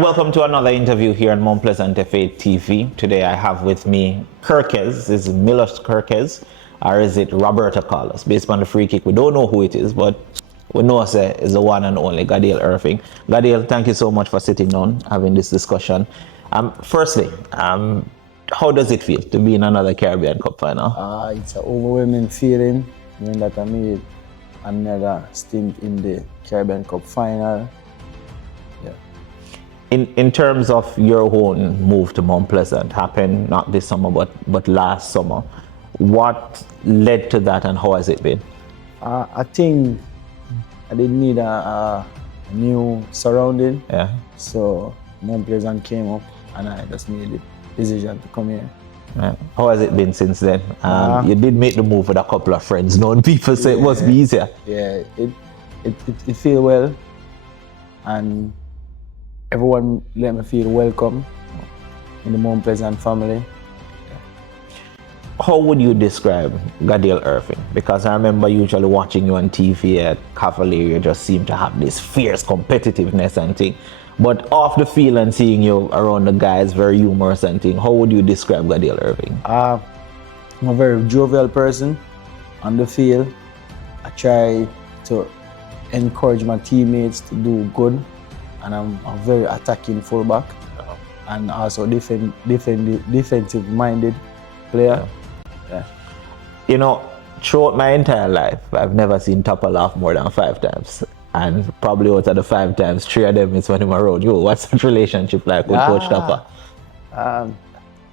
Welcome to another interview here on Mount Pleasant FA TV. Today I have with me Kirkes. Is it Milos Kirkes or is it Roberto Carlos? Based on the free kick, we don't know who it is, but we know it's the one and only Gadail Irving. Gadail, thank you so much for sitting down, having this discussion. Firstly, how does it feel to be in another Caribbean Cup final? It's an overwhelming feeling, knowing that I made another stint in the Caribbean Cup final. In terms of your own move to Mount Pleasant, happened not this summer but last summer, what led to that and how has it been? I think I did need a new surrounding. Yeah. So Mount Pleasant came up and I just made the decision to come here. Yeah. How has it been since then? You did make the move with a couple of friends, known people, so it must be easier. Yeah, it feels well, and everyone let me feel welcome in the Mount Pleasant family. How would you describe Gadail Irving? Because I remember usually watching you on TV at Cavalier, you just seem to have this fierce competitiveness and thing. But off the field and seeing you around the guys, very humorous and thing, how would you describe Gadail Irving? I'm a very jovial person on the field. I try to encourage my teammates to do good, and I'm a very attacking fullback and also defensive-minded player. Yeah. You know, throughout my entire life, I've never seen Topper laugh more than 5 times. And probably out of the 5 times, 3 of them is when I'm around you. What's that relationship like with Coach Topper?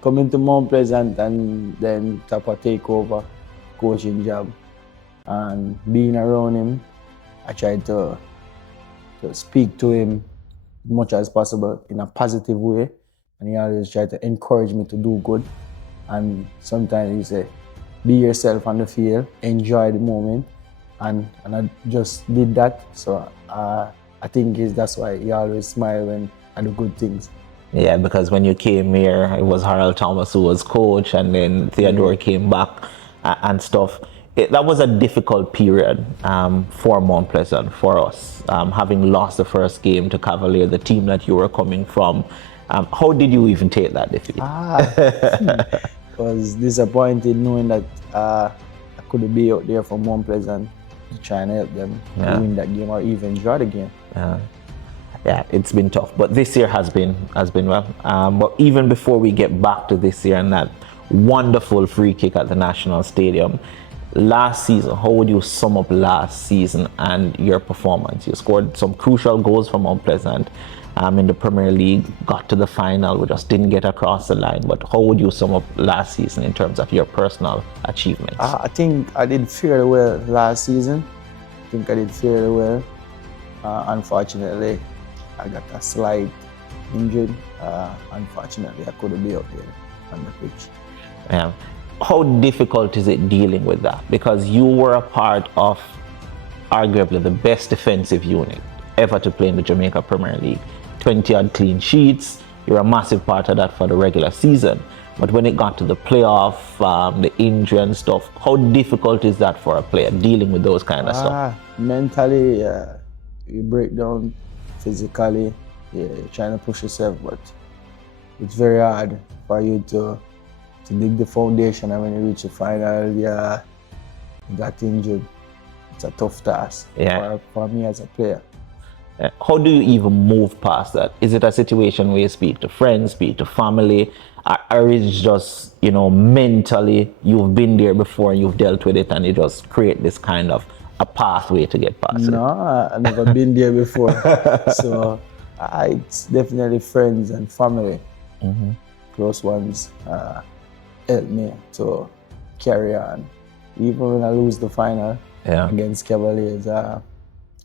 Coming to Mount Pleasant and then Topper take over coaching job. And being around him, I try to speak to him as much as possible in a positive way. And he always try to encourage me to do good. And sometimes he say, be yourself on the field, enjoy the moment. And I just did that. So I think that's why he always smile when I do good things. Yeah, because when you came here, it was Harold Thomas who was coach, and then Theodore came back and stuff. That was a difficult period for Mount Pleasant, for us, having lost the first game to Cavalier, the team that you were coming from. How did you even take that defeat? I was disappointed knowing that I couldn't be out there for Mount Pleasant to try and help them win that game or even draw the game. Yeah, it's been tough, but this year has been well. But even before we get back to this year and that wonderful free kick at the National Stadium, last season, how would you sum up last season and your performance? You scored some crucial goals for Mount Pleasant in the Premier League, got to the final, we just didn't get across the line. But how would you sum up last season in terms of your personal achievements? I think I did fairly well last season. Unfortunately, I got a slight injury. Unfortunately, I couldn't be out there on the pitch. Yeah. How difficult is it dealing with that? Because you were a part of arguably the best defensive unit ever to play in the Jamaica Premier League. 20-odd clean sheets, you're a massive part of that for the regular season. But when it got to the playoff, the injury and stuff, how difficult is that for a player, dealing with those kind of stuff? Mentally, you break down. Physically, you're trying to push yourself, but it's very hard for you to dig the foundation, and when you reach the final, you got injured. It's a tough task for me as a player. How do you even move past that? Is it a situation where you speak to friends, speak to family, or is it just, mentally you've been there before and you've dealt with it and you just create this kind of a pathway to get past it? No, I've never been there before. So it's definitely friends and family, close ones, help me to carry on. Even when I lose the final against Cavaliers, I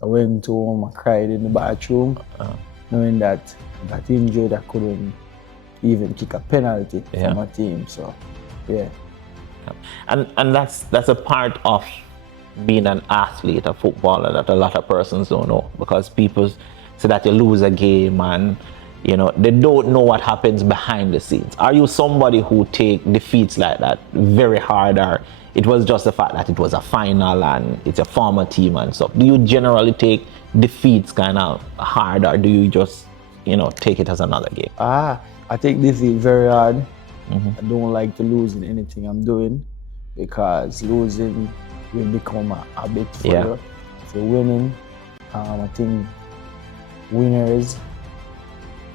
went home, I cried in the bathroom, knowing that I got injured, I couldn't even kick a penalty for my team. So, And that's a part of being an athlete, a footballer, that a lot of persons don't know, because people say that you lose a game and they don't know what happens behind the scenes. Are you somebody who take defeats like that very hard, or it was just the fact that it was a final and it's a former team and stuff? Do you generally take defeats kind of hard, or do you just take it as another game? I take this very hard. I don't like to lose in anything I'm doing because losing will become a habit for you. If you're winning, I think winners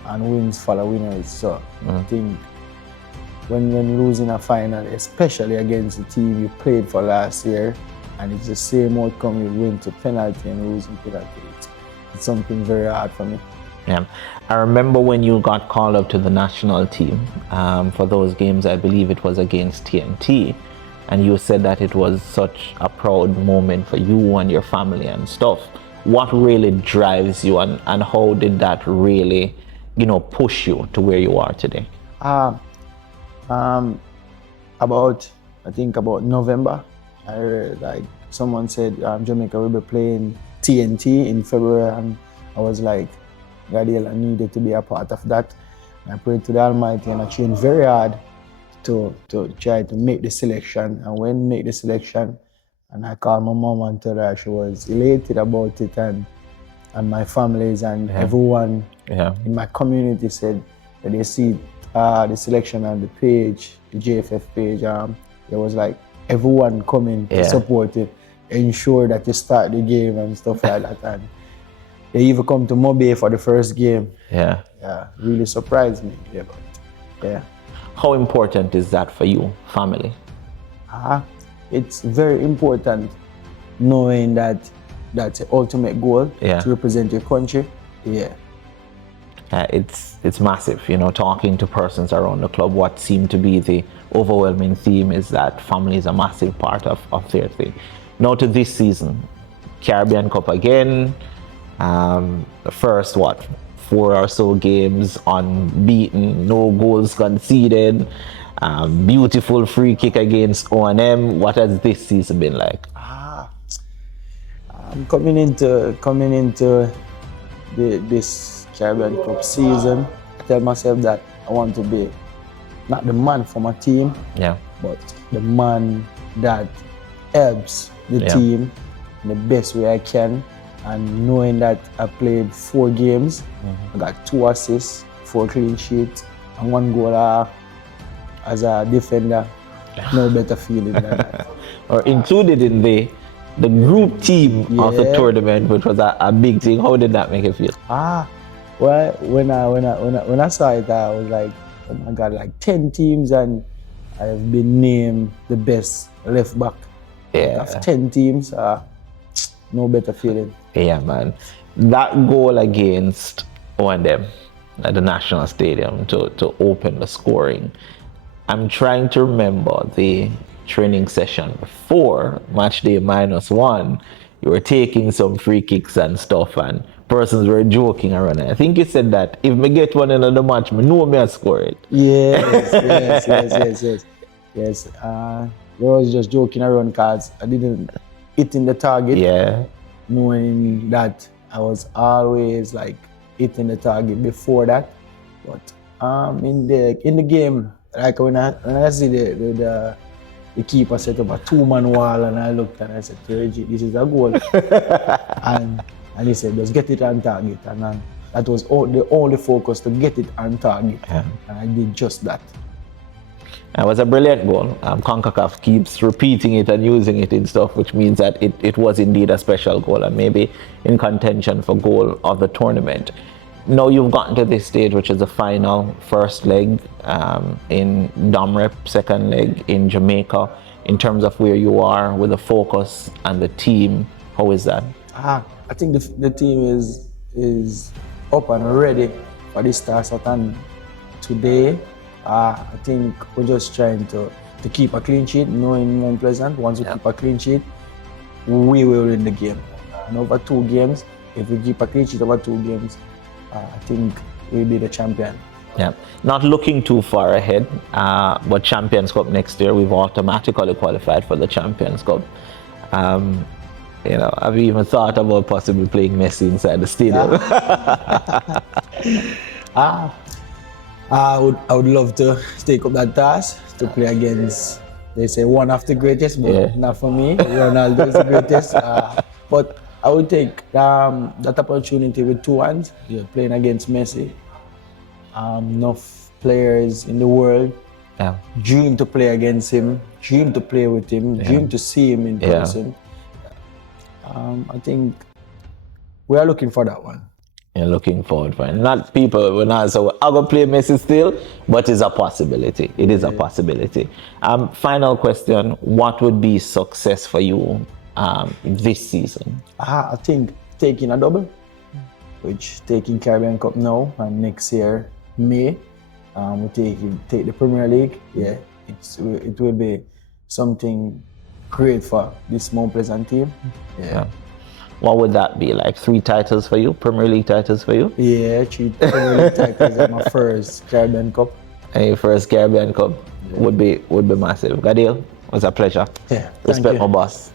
and wins follow winners. So I think when losing a final, especially against the team you played for last year, and it's the same outcome, you win to penalty and losing penalty, it's something very hard for me. Yeah, I remember when you got called up to the national team for those games. I believe it was against TNT, and you said that it was such a proud moment for you and your family and stuff. What really drives you, and how did that really, push you to where you are today? I think about November, I heard, like someone said Jamaica will be playing TNT in February, and I was like, Gadail, I needed to be a part of that. And I prayed to the Almighty and I trained very hard to try to make the selection. And when I make the selection, and I called my mom and told her, she was elated about it, and my families and everyone in my community said that they see the selection on the page, the JFF page. It was like everyone coming to support it, ensure that you start the game and stuff like that. And they even come to Mobay for the first game. Yeah, really surprised me. How important is that for you, family? It's very important knowing that that's the ultimate goal to represent your country. It's massive, talking to persons around the club. What seemed to be the overwhelming theme is that family is a massive part of their thing. Now to this season, Caribbean Cup again, the first 4 or so games unbeaten, no goals conceded, beautiful free kick against O&M. What has this season been like? I'm coming into this Caribbean Cup season. I tell myself that I want to be not the man for my team, but the man that helps the team in the best way I can. And knowing that I played 4 games, I got 2 assists, 4 clean sheets, and 1 goal as a defender. No better feeling than that. Or included in the group team of the tournament, which was a big thing. How did that make you feel? Well, when I saw it, I was like, oh my God, like 10 teams, and I have been named the best left back of 10 teams. No better feeling. Yeah, man. That goal against O&M at the National Stadium to open the scoring. I'm trying to remember the training session before match day -1. You were taking some free kicks and stuff, and persons were joking around. I think you said that if me get one in the match, me know me I score it. Yes. I was just joking around because I didn't hit in the target. Knowing that I was always like hitting the target before that. But in the game, like when I see the keeper set up a 2-man wall, and I looked and I said, Reggie, this is a goal. and he said, just get it on target. And that was the only focus, to get it on target. And I did just that. It was a brilliant goal. CONCACAF keeps repeating it and using it in stuff, which means that it was indeed a special goal, and maybe in contention for goal of the tournament. Now you've gotten to this stage, which is the final, first leg in Domrep, second leg in Jamaica. In terms of where you are with the focus and the team, how is that? I think the team is up and ready for this start today. I think we're just trying to keep a clean sheet, knowing Mount Pleasant. Once we keep a clean sheet, we will win the game. And over 2 games, if we keep a clean sheet over 2 games, I think we'll be the champion. Not looking too far ahead, but Champions Cup next year, we've automatically qualified for the Champions Cup. I've even thought about possibly playing Messi inside the stadium. I would love to take up that task to play against, they say, one of the greatest, but not for me. Ronaldo is the greatest. But I would take that opportunity with 2 hands. Playing against Messi. Enough players in the world Yeah. dream to play against him, dream to play with him, dream to see him in Yeah. person. I think we are looking for that one. You're looking forward for it. Not people will not say, I'm going to play Messi still, but it's a possibility. It is a possibility. Final question. What would be success for you this season? I think taking a double, which taking Caribbean Cup now, and next year, May, we take the Premier League. Yeah, it will be something great for this Mount Pleasant team. Yeah. What would that be? Like 3 titles for you? Premier League titles for you? Yeah, 3 Premier League titles at my first Caribbean Cup. And your first Caribbean Cup would be massive. Gadail, it was a pleasure. Yeah, thank Respect you. my boss.